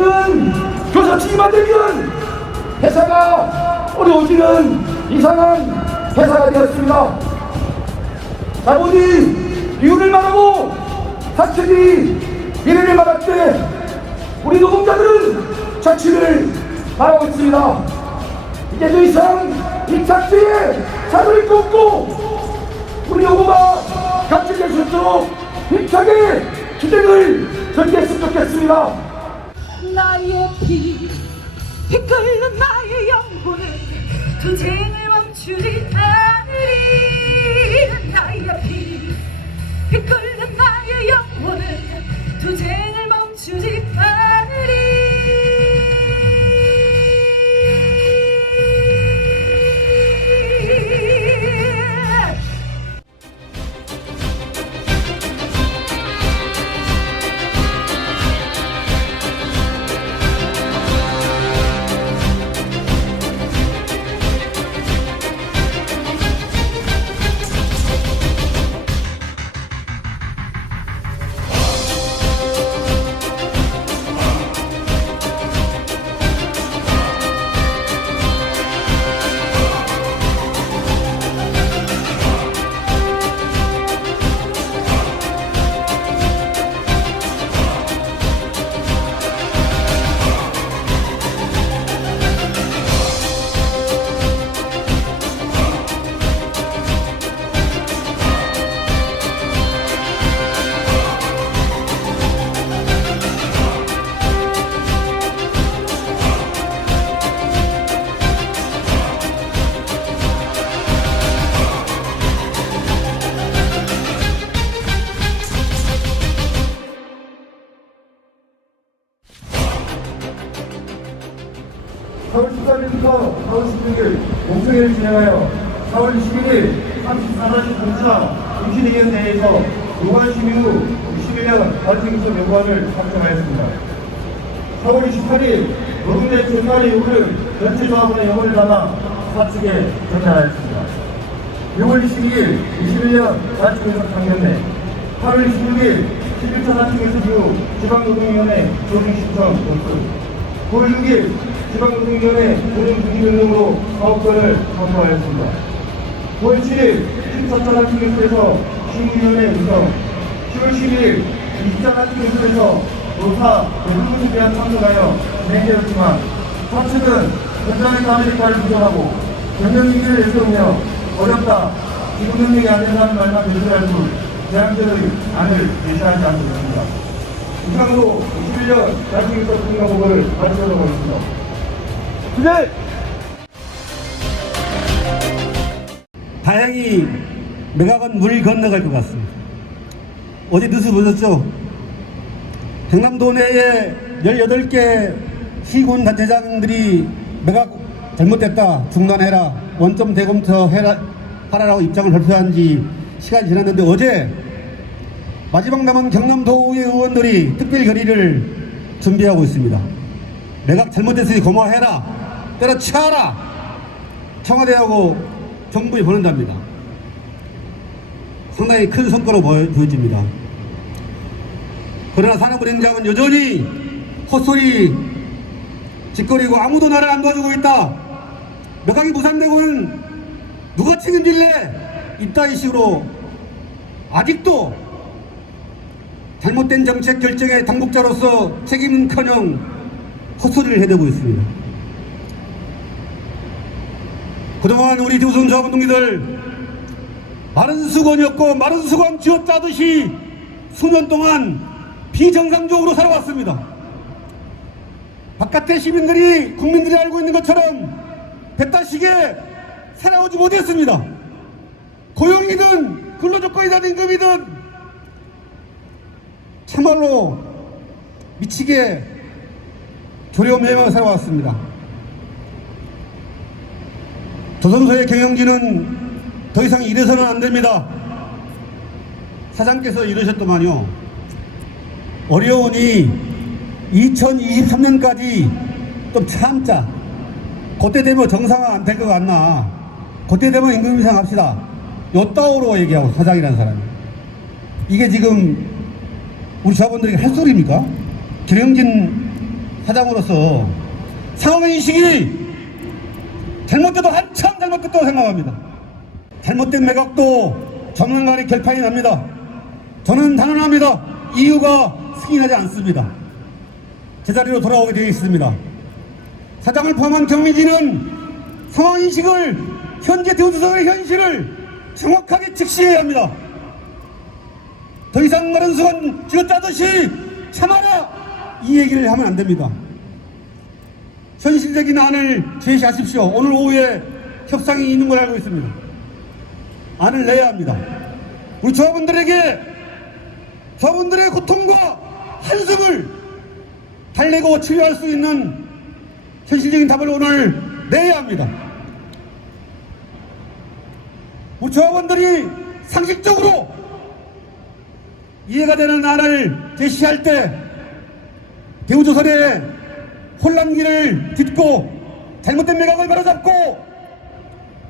내년 교사 취임만 되면 회사가 어려워지는 이상한 회사가 되었습니다. 자본이 이윤을 말하고 사측이 미래를 말할 때 우리 노동자들은 자취를 말하고 있습니다. 이제 더 이상 이 착취에 차를 꺾고 우리 요구가 gatill될 수 있도록 힘차게 투쟁을 전개했으면 좋겠습니다. 나의 피 끓는 나의 영혼은 투쟁을 멈추지 않으리. 나의 피 끓는 나의 영혼은 투쟁을 멈추지 않으리. (4월 13일부터 4월 16일) 공청회를 진행하여 4월 21일 34일 공사 임시대의원회에서 노관심 이후 21년 발전기술 연구안을 상정하였습니다. 4월 28일 노동대 조사의 요구를 전체 조합원의 영혼을 담아 사측에 전달하였습니다. 6월 22일 21년 발전기술 상견례, 8월 26일 11차 발전기술 이후 지방노동위원회 조정 신청 접수, 9월 6일 지방노동위원회 조정중심명령으로 사업권을 선포하였습니다. 9월 7일 14차 단체교수에서 신문위원회 구성, 10월 12일 20차 단체교수에서 노사 대부분에 대한 참석하여 진행되었지만 사측은 현장에서 아메리카를 부정하고 경영위기를 내세우며 어렵다, 지구 능력이 안 된다는 말만 대표할 뿐 제한적의 안을 제시하지 않고 있습니다. 이상으로 21년 단체교수 통과보고를 발표하고 있습니다. 다행히 매각은 물 건너갈 것 같습니다. 어제 뉴스 보셨죠? 경남도 내에 18개 시군 단체장들이 매각 잘못됐다, 중단해라, 원점 대검토하라라고 입장을 발표한 지 시간이 지났는데 어제 마지막 남은 경남도의회 의원들이 특별 결의를 준비하고 있습니다. 매각 잘못됐으니 고마해라, 때려치워라, 청와대하고 정부에 보낸답니다. 상당히 큰 성과로 보여집니다. 그러나 산업부 현장은 여전히 헛소리 짓거리고 아무도 나를 안 도와주고 있다, 매각이 무산되고는 누가 책임질래, 이따위 식으로 아직도 잘못된 정책 결정의 당국자로서 책임은커녕 헛소리를 해대고 있습니다. 그동안 우리 조선조합운동기들 마른 수건이었고 마른 수건 쥐어짜듯이 수년 동안 비정상적으로 살아왔습니다. 바깥의 시민들이, 국민들이 알고 있는 것처럼 배따시게 살아오지 못했습니다. 고용이든 근로조건이든 임금이든 참말로 미치게 조려매며 살아왔습니다. 조선소의 경영진은 더 이상 이래서는 안 됩니다. 사장께서 이러셨더만요. 어려우니 2023년까지 좀 참자. 그때 되면 정상화 안 될 것 같나. 그때 되면 임금 인상 합시다. 요따오로 얘기하고, 사장이라는 사람이. 이게 지금 우리 자본들에게 할 소리입니까? 경영진 사장으로서 상황인식이 잘못돼도 한참 잘못됐다고 생각합니다. 잘못된 매각도 전문가의 결판이 납니다. 저는 단언합니다. 이유가 승인하지 않습니다. 제자리로 돌아오게 되어 있습니다. 사장을 포함한 경리진은 상황인식을 현재 대우조선의 현실을 정확하게 직시해야 합니다. 더 이상 마른 수건 쥐어짜듯이 참아라 이 얘기를 하면 안 됩니다. 현실적인 안을 제시하십시오. 오늘 오후에 협상이 있는 걸 알고 있습니다. 안을 내야 합니다. 우리 조합원들에게 조합원들의 고통과 한숨을 달래고 치료할 수 있는 현실적인 답을 오늘 내야 합니다. 우리 조합원들이 상식적으로 이해가 되는 안을 제시할 때 대우조선의 혼란기를 딛고 잘못된 매각을 바로잡고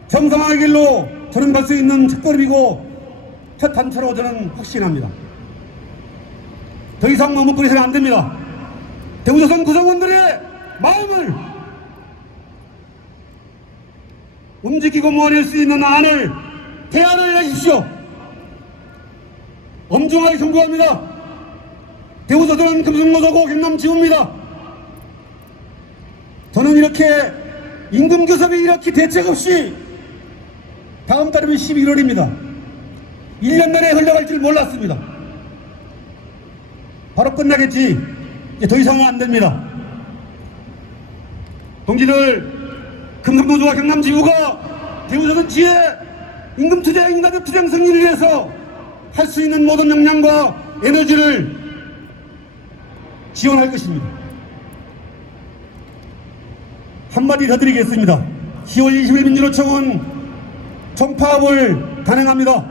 정상화의 길로 저는 갈 수 있는 첫걸음이고 첫 단추라고 저는 확신합니다. 더 이상 머뭇거리서는 안 됩니다. 대우조선 구성원들의 마음을 움직이고 모아낼 수 있는 안을 대안을 내십시오. 엄중하게 청구합니다. 대우조선은 금속노조고 경남지부입니다. 저는 이렇게 임금교섭이 이렇게 대책 없이 다음 달이면 11월입니다. 1년 내내 흘러갈 줄 몰랐습니다. 바로 끝나겠지. 이제 더 이상은 안 됩니다. 동지들, 금속노조와 경남지부가 대우조선 지혜 임금투쟁, 인가격투쟁 승리를 위해서 할 수 있는 모든 역량과 에너지를 지원할 것입니다. 한마디 더 드리겠습니다. 10월 20일 민주노총은 총파업을 단행합니다.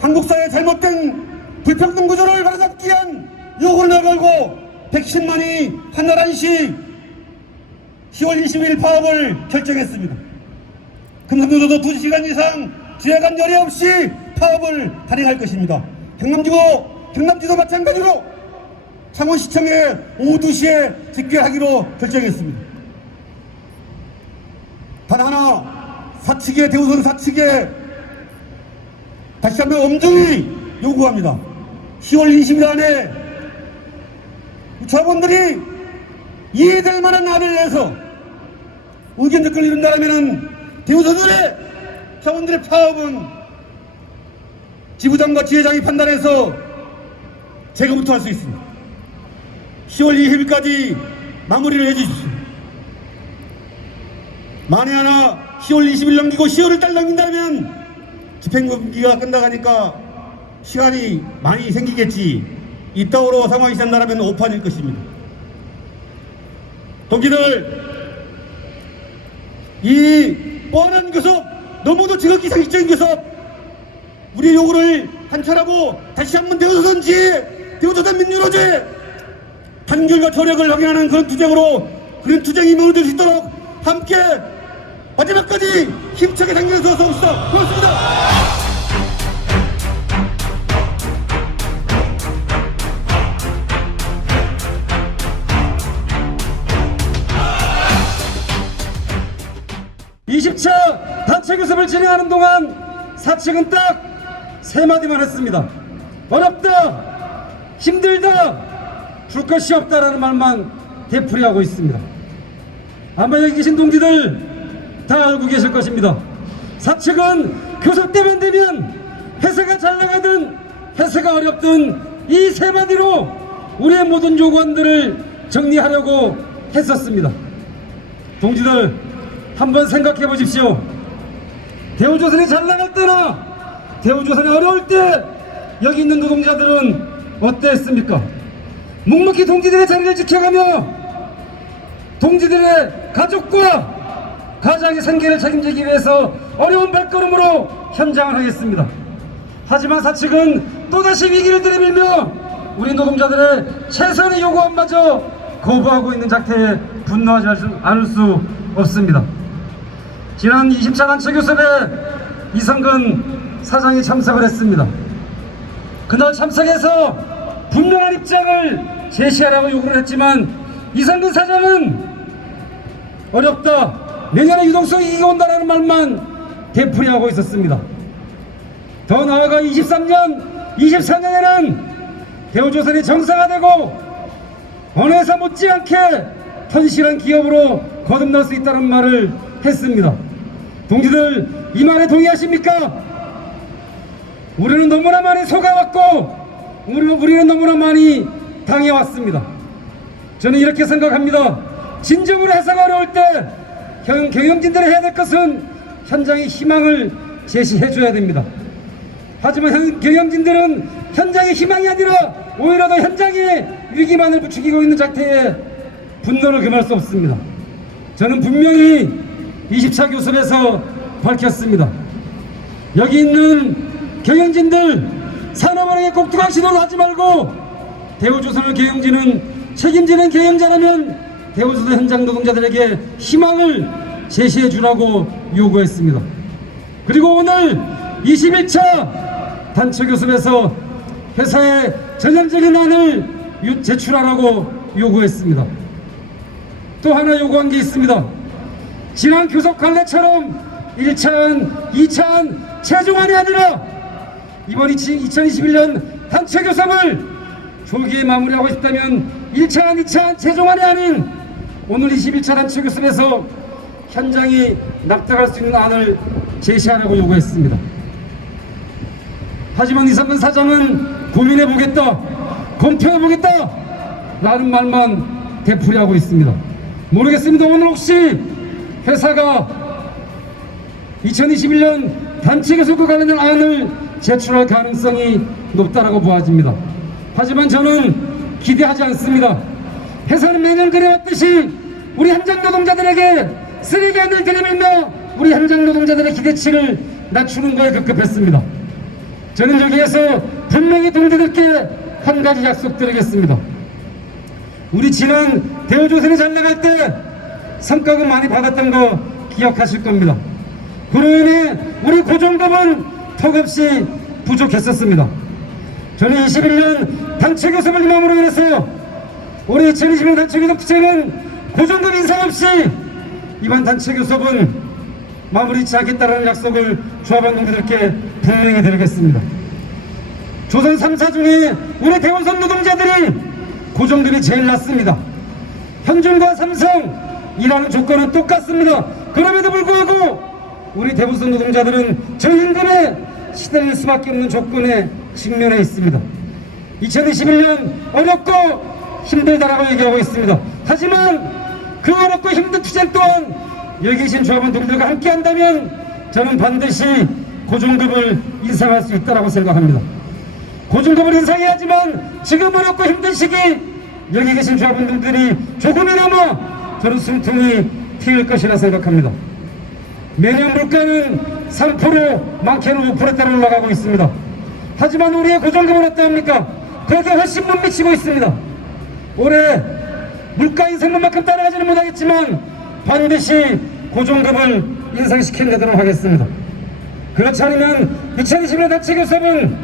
한국 사회의 잘못된 불평등 구조를 바로잡기 위한 요구를 걸고 110만이 한나라한시 10월 20일 파업을 결정했습니다. 금속노조도 2시간 이상 지하간 열애 없이 파업을 단행할 것입니다. 경남지도 마찬가지로 창원시청에 오후 2시에 집결하기로 결정했습니다. 단 하나, 사측에, 대우조선 사측에 다시 한번 엄중히 요구합니다. 10월 20일 안에 조합원들이 이해될 만한 안을 내서 의견 접근을 이룬다면 대우조선의 조합원들의 파업은 지부장과 지회장이 판단해서 재검토 할 수 있습니다. 10월 20일까지 마무리를 해주십시오. 만에 하나 10월 20일 넘기고 10월을 달 넘긴다면 집행기가 끝나가니까 시간이 많이 생기겠지. 이따오로 상황이 된다면 오판일 것입니다. 동지들, 이 뻔한 교섭, 너무도 지극히 상식적인 교섭, 우리의 요구를 관찰하고 다시 한번 대우조선 지혜, 대우조선 민주노조의 단결과 조력을 확인하는 그런 투쟁으로, 그런 투쟁이 이루어질 수 있도록 함께 마지막까지 힘차게 당겨서 싸웁시다. 고맙습니다. 단체 교섭을 진행하는 동안 사측은 딱 세 마디만 했습니다. 어렵다, 힘들다, 줄 것이 없다라는 말만 되풀이하고 있습니다. 아마 여기 계신 동지들 다 알고 계실 것입니다. 사측은 교섭 때만 되면 회사가 잘 나가든 회사가 어렵든 이 세 마디로 우리의 모든 요구안들을 정리하려고 했었습니다. 동지들, 한번 생각해 보십시오. 대우조선이 잘 나갈 때나 대우조선이 어려울 때 여기 있는 노동자들은 어땠습니까? 묵묵히 동지들의 자리를 지켜가며 동지들의 가족과 가장의 생계를 책임지기 위해서 어려운 발걸음으로 현장을 하겠습니다. 하지만 사측은 또다시 위기를 들이밀며 우리 노동자들의 최선의 요구안마저 거부하고 있는 작태에 분노하지 않을 수 없습니다. 지난 20차 단체 교섭에 이성근 사장이 참석을 했습니다. 그날 참석해서 분명한 입장을 제시하라고 요구를 했지만 이상근 사장은 어렵다, 내년에 유동성 이익이 온다라는 말만 되풀이하고 있었습니다. 더 나아가 23년, 24년에는 대우조선이 정상화되고 어느 회사 못지않게 턴실한 기업으로 거듭날 수 있다는 말을 했습니다. 동지들, 이 말에 동의하십니까? 우리는 너무나 많이 속아왔고 우리는 너무나 많이 당해왔습니다. 저는 이렇게 생각합니다. 진정으로 회사가 어려울 때 경영진들이 해야 될 것은 현장의 희망을 제시해줘야 됩니다. 하지만 경영진들은 현장의 희망이 아니라 오히려 더 현장의 위기만을 부추기고 있는 작태에 분노를 금할 수 없습니다. 저는 분명히 20차 교섭에서 밝혔습니다. 여기 있는 경영진들, 산업은행의 꼭두각 시도를 하지 말고 대우조선을 책임지는 경영자라면 대우조선 현장 노동자들에게 희망을 제시해 주라고 요구했습니다. 그리고 오늘 21차 단체 교섭에서 회사의 전형적인 안을 제출하라고 요구했습니다. 또 하나 요구한 게 있습니다. 지난 교섭 관례처럼 1차안, 2차안 최종안이 아니라 이번 2021년 단체 교섭을 조기에 마무리하고 싶다면 1차안, 2차안 최종안이 아닌 오늘 21차 단체 교섭에서 현장이 납득할 수 있는 안을 제시하라고 요구했습니다. 하지만 이상근 사장은 고민해보겠다, 검토해보겠다 라는 말만 되풀이하고 있습니다. 모르겠습니다. 오늘 혹시 회사가 2021년 단체 교섭과 관련된 안을 제출할 가능성이 높다라고 보아집니다. 하지만 저는 기대하지 않습니다. 회사는 매년 그래왔듯이 우리 현장 노동자들에게 쓰레기 안을 들이밀며 우리 현장 노동자들의 기대치를 낮추는 거에 급급했습니다. 저는 여기에서 분명히 동지들께 한 가지 약속드리겠습니다. 우리 지난 대우조선이 잘 나갈 때 성과금 많이 받았던 거 기억하실 겁니다. 그로 인해 우리 고정급은 턱없이 부족했었습니다. 저는 21년 단체 교섭을 임함으로 인해서 올해 2021년 단체 교섭 투쟁은 고정급 인상 없이 이번 단체 교섭은 마무리치 않겠다라는 약속을 조합원 동지들께 분명히 드리겠습니다. 조선 3사 중에 우리 대우선 노동자들이 고정급이 제일 낮습니다. 현준과 삼성 일하는 조건은 똑같습니다. 그럼에도 불구하고 우리 대우선 노동자들은 저임금에 시달릴 수밖에 없는 조건에 직면해 있습니다. 2021년 어렵고 힘들다라고 얘기하고 있습니다. 하지만 그 어렵고 힘든 투쟁 또한 여기 계신 조합원 동지들과 함께 한다면 저는 반드시 고정급을 인상할 수 있다고 생각합니다. 고정급을 인상해야지만 지금 어렵고 힘든 시기 여기 계신 조합원 동지들이 조금이나마 저는 숨통이 트일 것이라 생각합니다. 매년 물가는 3%, 많게는 5%대로 올라가고 있습니다. 하지만 우리의 고정급은 어떠합니까? 거기에 훨씬 못 미치고 있습니다. 올해 물가 인상만큼 따라가지는 못하겠지만 반드시 고정급을 인상시켜내도록 하겠습니다. 그렇지 않으면 2020년 단체 교섭은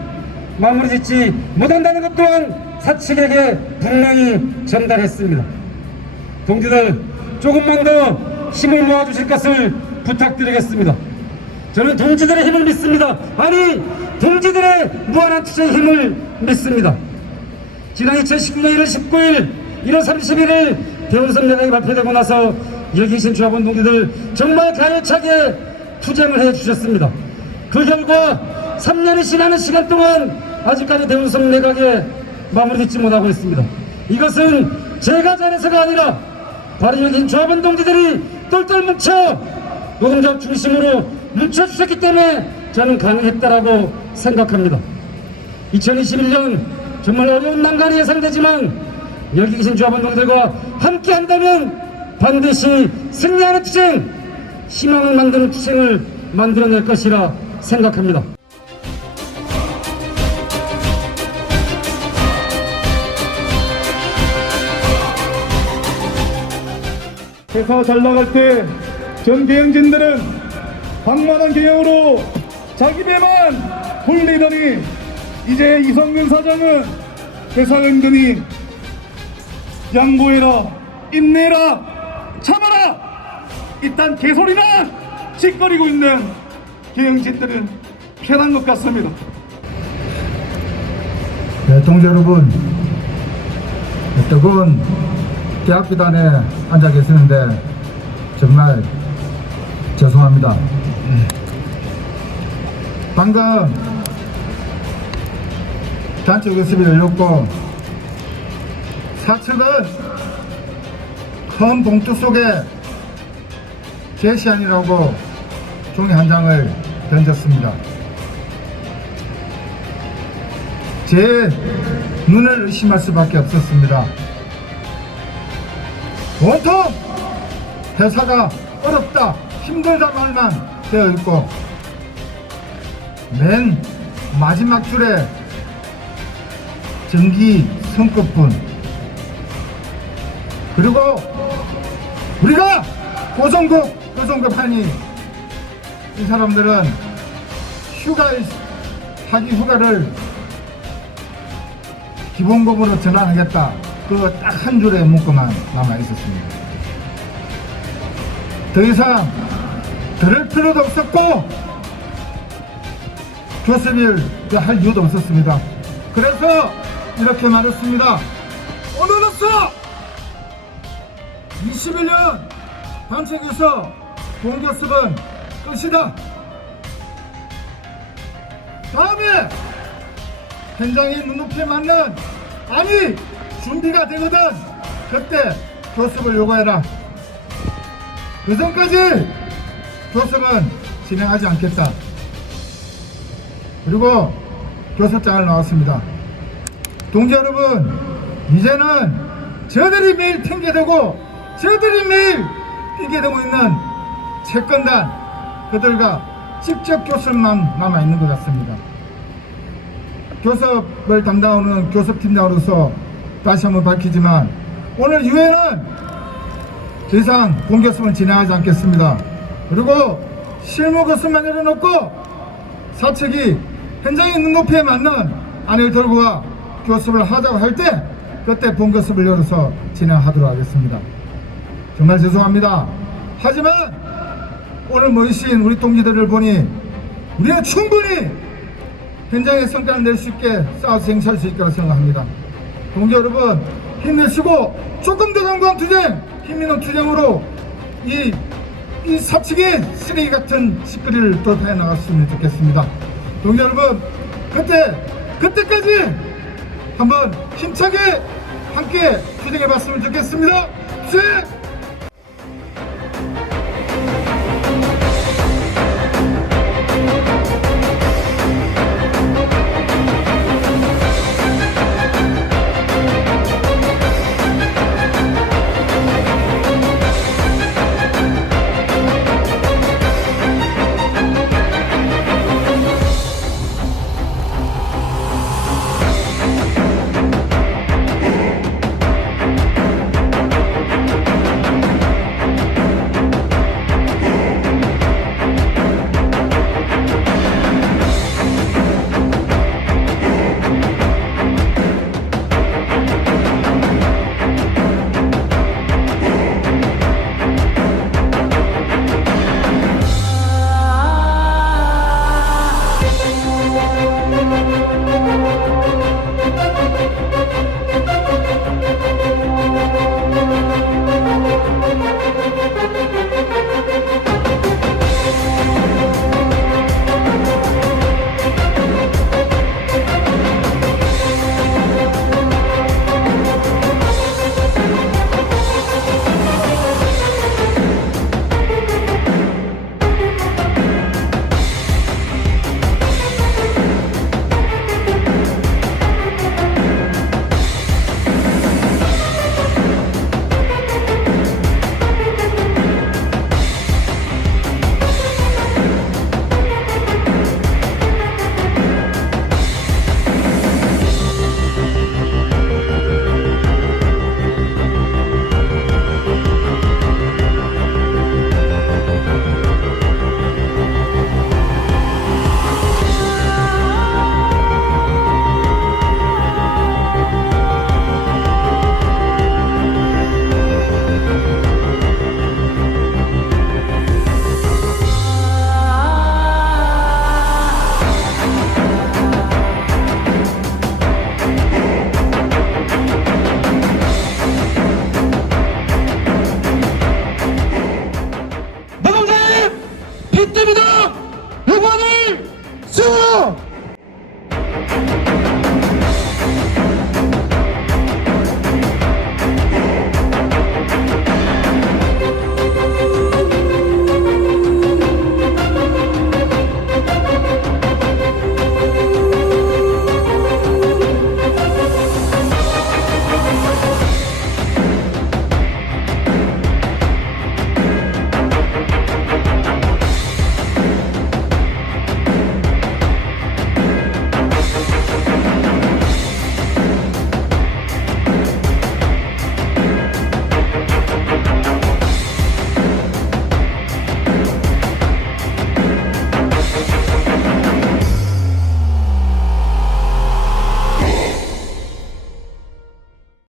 마무리 짓지 못한다는 것 또한 사측에게 분명히 전달했습니다. 동지들, 조금만 더 힘을 모아주실 것을 부탁드리겠습니다. 저는 동지들의 힘을 믿습니다. 아니, 동지들의 무한한 투쟁의 힘을 믿습니다. 지난 2019년 1월 19일, 1월 31일 대우선 내각이 발표되고 나서 여기 계신 조합원 동지들 정말 가열차게 투쟁을 해주셨습니다. 그 결과 3년이 지나는 시간 동안 아직까지 대우선 내각에 마무리 짓지 못하고 있습니다. 이것은 제가 잘해서가 아니라 바로 여기 계신 조합원 동지들이 똘똘 뭉쳐 노동자 중심으로 뭉쳐주셨기 때문에 저는 가능했다라고 생각합니다. 2021년 정말 어려운 난관이 예상되지만 여기 계신 조합원 동지들과 함께 한다면 반드시 승리하는 투쟁, 희망을 만드는 투쟁을 만들어낼 것이라 생각합니다. 회사 잘 나갈 때 전 경영진들은 방만한 경영으로 자기 배만 돌리더니 이제 이성근 사장은 회사 은근히 양보해라, 인내라 참아라 이딴 개소리나 짓거리고 있는 경영진들은 편한 것 같습니다. 네, 동지 여러분, 뜨거운 대학비단에 앉아 계시는데 정말 죄송합니다. 방금 단체 교습이 열렸고 사측은 큰 봉투 속에 제시안이라고 종이 한 장을 던졌습니다. 제 눈을 의심할 수밖에 없었습니다. 온통 회사가 어렵다, 힘들다 말만 되어 있고 맨 마지막 줄에 정기 성급분 그리고 우리가 고성급 하니 이 사람들은 사기 휴가를 기본급으로 전환하겠다. 그 딱 한 줄의 문구만 남아 있었습니다. 더 이상 들을 필요도 없었고 교섭을 할 이유도 없었습니다. 그래서 이렇게 말했습니다. 오늘로써 21년 단체교섭 본교섭은 끝이다. 다음에 현장의 눈높이에 맞는 준비가 되거든 그때 교섭을 요구해라. 그 전까지 교섭은 진행하지 않겠다. 그리고 교섭장을 나왔습니다. 동지 여러분, 이제는 저들이 매일 핑계대고 저들이 매일 핑계대고 있는 채권단 그들과 직접 교섭만 남아있는 것 같습니다. 교섭을 담당하는 교섭팀장으로서 다시 한번 밝히지만 오늘 유엔은 더 이상 본교섭을 진행하지 않겠습니다. 그리고 실무 교섭만 내려놓고 사측이 현장의 눈높이에 맞는 안을 들고 와 교섭을 하자고 할 때 그때 본교섭을 열어서 진행하도록 하겠습니다. 정말 죄송합니다. 하지만 오늘 모이신 우리 동지들을 보니 우리는 충분히 현장의 성과를 낼 수 있게 싸워서 행사할 수 있다고 생각합니다. 동지 여러분, 힘내시고 조금 더 강구한 투쟁, 힘있는 투쟁으로 이 사측의 쓰레기 같은 짓거리를 돌파해 나갔으면 좋겠습니다. 동지 여러분, 그때까지 한번 힘차게 함께 투쟁해 봤으면 좋겠습니다.